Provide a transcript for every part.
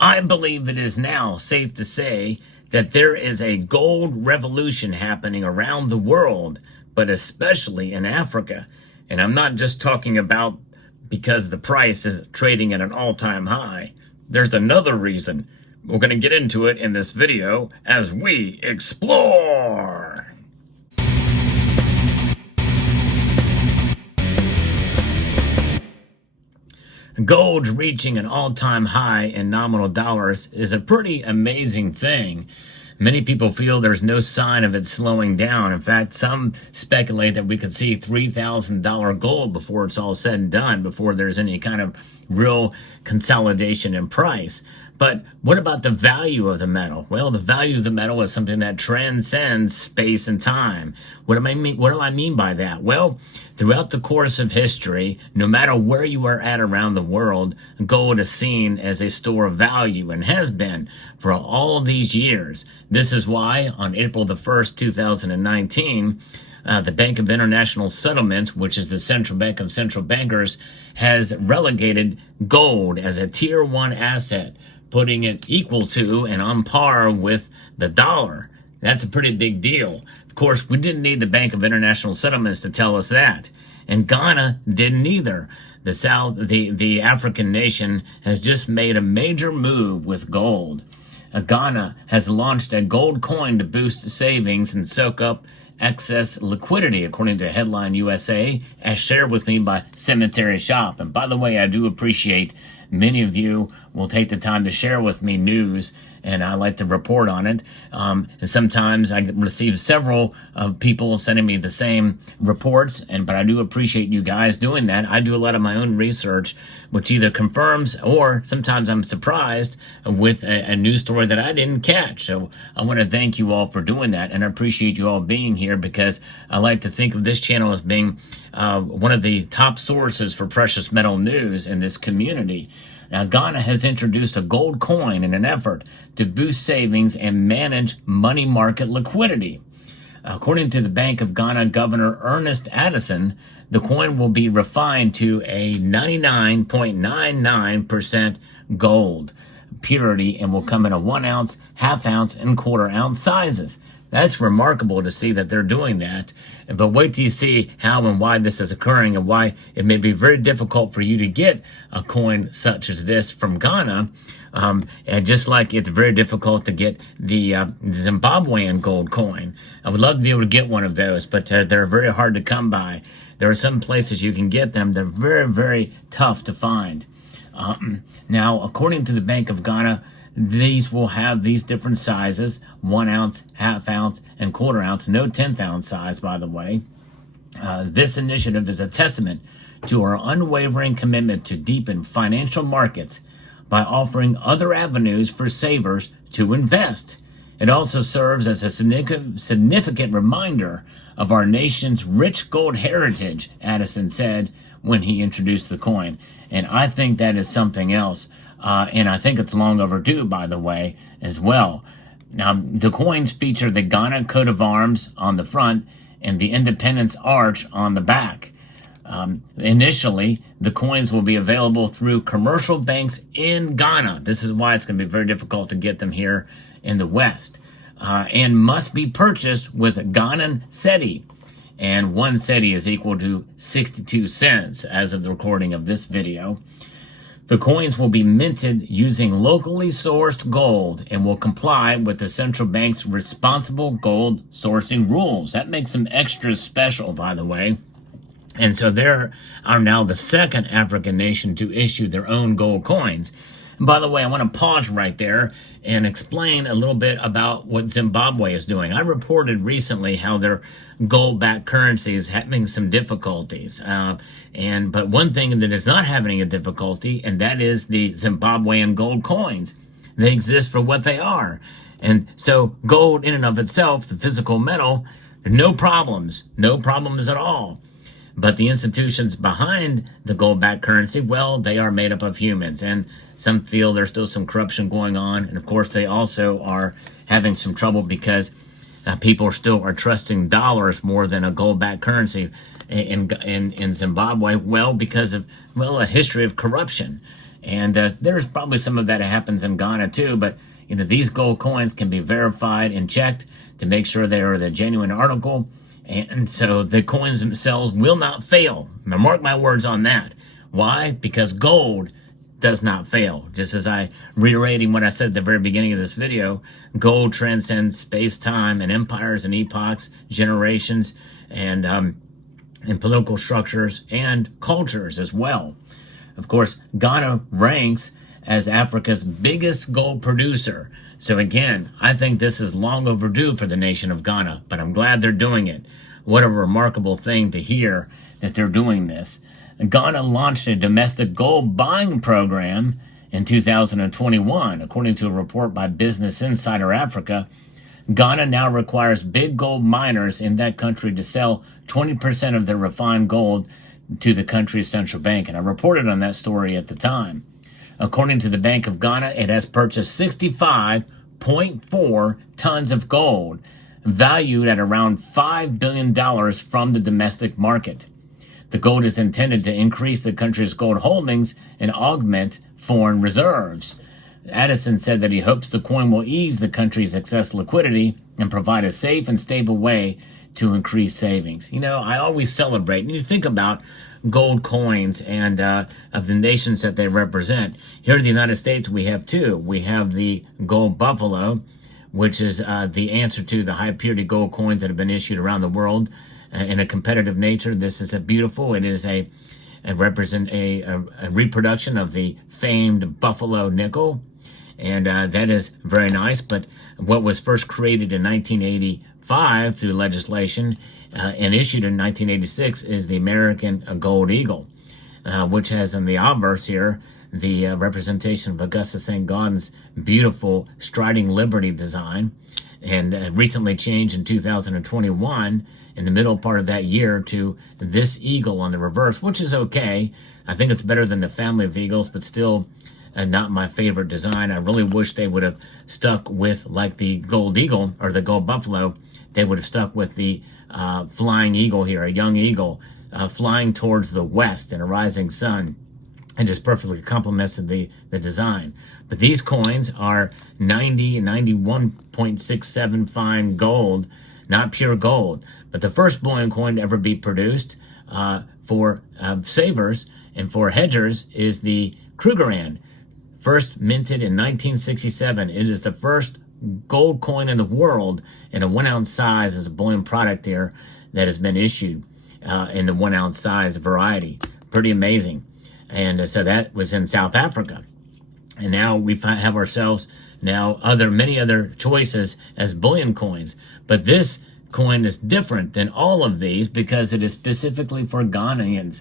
I believe it is now safe to say that there is a gold revolution happening around the world, but especially in Africa. And I'm not just talking about because the price is trading at an all-time high. There's another reason. We're going to get into it in this video as we explore. Gold reaching an all-time high in nominal dollars is a pretty amazing thing. Many people feel there's no sign of it slowing down. In fact, some speculate that we could see $3,000 gold before it's all said and done, before there's any kind of real consolidation in price. But what about the value of the metal? Well, the value of the metal is something that transcends space and time. What do I mean by that? Well, throughout the course of history, no matter where you are at around the world, gold is seen as a store of value and has been for all these years. This is why on April the 1st, 2019, the Bank of International Settlements, which is the central bank of central bankers, has relegated gold as a tier 1 asset, putting it equal to and on par with the dollar. That's a pretty big deal. Of course, we didn't need the Bank of International Settlements to tell us that. And Ghana didn't either. The African nation has just made a major move with gold. Ghana has launched a gold coin to boost savings and soak up excess liquidity, according to Headline USA, as shared with me by Cemetery Shop. And by the way, I do appreciate many of you will take the time to share with me news, and I like to report on it. And sometimes I receive several people sending me the same reports, but I do appreciate you guys doing that. I do a lot of my own research, which either confirms or sometimes I'm surprised with a news story that I didn't catch. So I want to thank you all for doing that, and I appreciate you all being here, because I like to think of this channel as being one of the top sources for precious metal news in this community. Now, Ghana has introduced a gold coin in an effort to boost savings and manage money market liquidity. According to the Bank of Ghana Governor Ernest Addison, the coin will be refined to a 99.99% gold purity and will come in a 1 ounce, half ounce, and quarter ounce sizes. That's remarkable to see that they're doing that. But wait till you see how and why this is occurring, and why it may be very difficult for you to get a coin such as this from Ghana. And just like it's very difficult to get the Zimbabwean gold coin. I would love to be able to get one of those, but they're very hard to come by. There are some places you can get them. They're very, very tough to find. Now, according to the Bank of Ghana, these will have these different sizes: 1 ounce, half ounce, and quarter ounce. No 10th ounce size, by the way. This initiative is a testament to our unwavering commitment to deepen financial markets by offering other avenues for savers to invest. It also serves as a significant reminder of our nation's rich gold heritage, Addison said when he introduced the coin. And I think that is something else. And I think it's long overdue, by the way, as well. Now, the coins feature the Ghana coat of arms on the front and the Independence Arch on the back. Initially, the coins will be available through commercial banks in Ghana. This is why it's going to be very difficult to get them here in the West. And must be purchased with Ghanan cedi. And 1 cedi is equal to 62 cents as of the recording of this video. The coins will be minted using locally sourced gold and will comply with the central bank's responsible gold sourcing rules. That makes them extra special, by the way. And so they are now the second African nation to issue their own gold coins. And by the way, I want to pause right there and explain a little bit about what Zimbabwe is doing. I reported recently how their gold-backed currency is having some difficulties. But one thing that is not having a difficulty, and that is the Zimbabwean gold coins. They exist for what they are. And so gold in and of itself, the physical metal, no problems at all. But the institutions behind the gold-backed currency, well, they are made up of humans. And some feel there's still some corruption going on. And of course, they also are having some trouble because people still are trusting dollars more than a gold-backed currency in Zimbabwe. Well, because of, a history of corruption. And there's probably some of that happens in Ghana too, but these gold coins can be verified and checked to make sure they are the genuine article. And so the coins themselves will not fail. Now mark my words on that. Why? Because gold does not fail. Just as I reiterating what I said at the very beginning of this video, gold transcends space, time, and empires and epochs, generations, and political structures and cultures as well. Of course, Ghana ranks as Africa's biggest gold producer. So again, I think this is long overdue for the nation of Ghana, but I'm glad they're doing it. What a remarkable thing to hear that they're doing this. Ghana launched a domestic gold buying program in 2021. According to a report by Business Insider Africa, Ghana now requires big gold miners in that country to sell 20% of their refined gold to the country's central bank. And I reported on that story at the time. According to the Bank of Ghana, it has purchased 65.4 tons of gold, valued at around $5 billion from the domestic market. The gold is intended to increase the country's gold holdings and augment foreign reserves. Addison said that he hopes the coin will ease the country's excess liquidity and provide a safe and stable way to increase savings. I always celebrate, and you think about gold coins and of the nations that they represent. Here in the United States, we have two. We have the gold buffalo, which is the answer to the high purity gold coins that have been issued around the world in a competitive nature. This is it is a reproduction of the famed buffalo nickel, and that is very nice. But what was first created in 1985 through legislation and issued in 1986 is the American gold eagle, which has in the obverse here the representation of Augusta St. Gaudens's beautiful striding liberty design, and recently changed in 2021 in the middle part of that year to this eagle on the reverse, which is okay. I think it's better than the family of eagles, but still not my favorite design. I really wish they would have stuck with, like the gold eagle or the gold buffalo, they would have stuck with the flying eagle here, a young eagle flying towards the west in a rising sun, and just perfectly complements the design. But these coins are 90 and 91.67 fine gold, not pure gold. But the first bullion coin to ever be produced for savers and for hedgers is the Krugerrand, first minted in 1967. It is the first gold coin in the world in a 1 ounce size as a bullion product here that has been issued in the 1 ounce size variety. Pretty amazing. And so that was in South Africa. And now we have ourselves many other choices as bullion coins. But this coin is different than all of these because it is specifically for Ghanaians,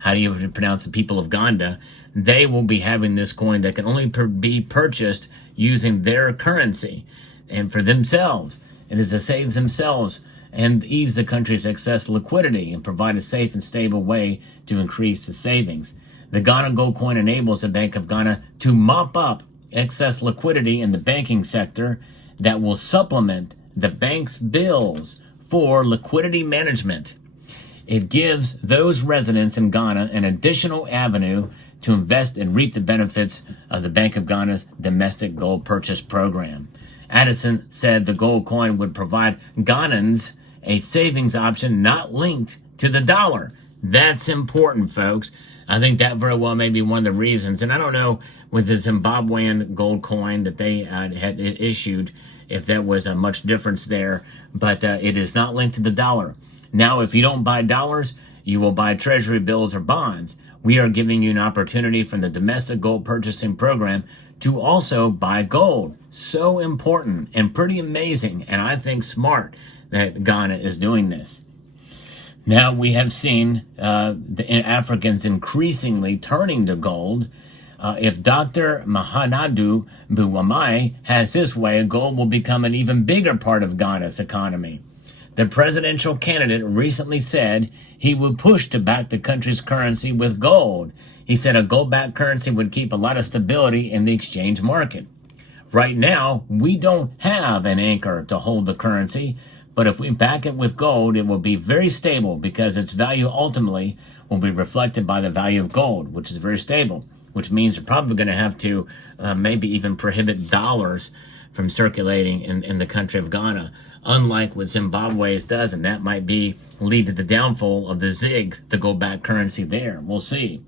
how do you pronounce the people of Ghana? They will be having this coin that can only be purchased using their currency and for themselves. It is to save themselves and ease the country's excess liquidity and provide a safe and stable way to increase the savings. The Ghana gold coin enables the Bank of Ghana to mop up excess liquidity in the banking sector that will supplement the bank's bills for liquidity management. It gives those residents in Ghana an additional avenue to invest and reap the benefits of the Bank of Ghana's domestic gold purchase program. Addison said the gold coin would provide Ghanaians a savings option not linked to the dollar. That's important, folks. I think that very well may be one of the reasons. And I don't know with the Zimbabwean gold coin that they had issued, if that was a much difference there, but it is not linked to the dollar. Now, if you don't buy dollars, you will buy treasury bills or bonds. We are giving you an opportunity from the domestic gold purchasing program to also buy gold. So important and pretty amazing, and I think smart that Ghana is doing this. Now we have seen the Africans increasingly turning to gold. If Dr. Mahanadu Buwamai has his way, gold will become an even bigger part of Ghana's economy. The presidential candidate recently said he would push to back the country's currency with gold. He said a gold-backed currency would keep a lot of stability in the exchange market. Right now, we don't have an anchor to hold the currency, But if we back it with gold, it will be very stable because its value ultimately will be reflected by the value of gold, which is very stable, which means they're probably going to have to maybe even prohibit dollars from circulating in the country of Ghana, unlike what Zimbabwe's does, and that might lead to the downfall of the ZiG, the gold-backed currency there. We'll see.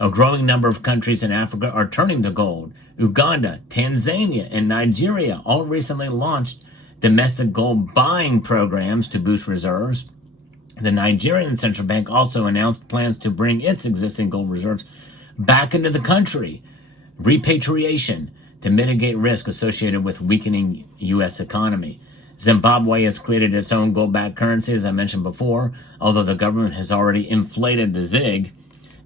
A growing number of countries in Africa are turning to gold. Uganda, Tanzania, and Nigeria all recently launched domestic gold buying programs to boost reserves. The Nigerian central bank also announced plans to bring its existing gold reserves back into the country, repatriation, to mitigate risk associated with weakening U.S. economy. Zimbabwe has created its own gold-backed currency, as I mentioned before, although the government has already inflated the ZiG.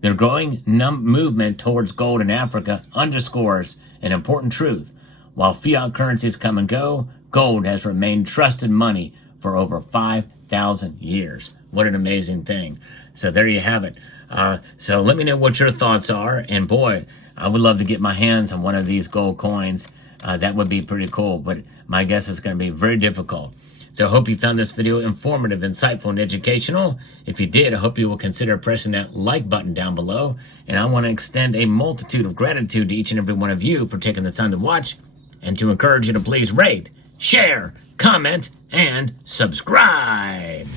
Their growing movement towards gold in Africa underscores an important truth. While fiat currencies come and go, gold has remained trusted money for over 5,000 years. What an amazing thing. So there you have it. So let me know what your thoughts are. And boy, I would love to get my hands on one of these gold coins. That would be pretty cool, but my guess is going to be very difficult. So I hope you found this video informative, insightful, and educational. If you did, I hope you will consider pressing that like button down below. And I want to extend a multitude of gratitude to each and every one of you for taking the time to watch, and to encourage you to please rate, share, comment, and subscribe.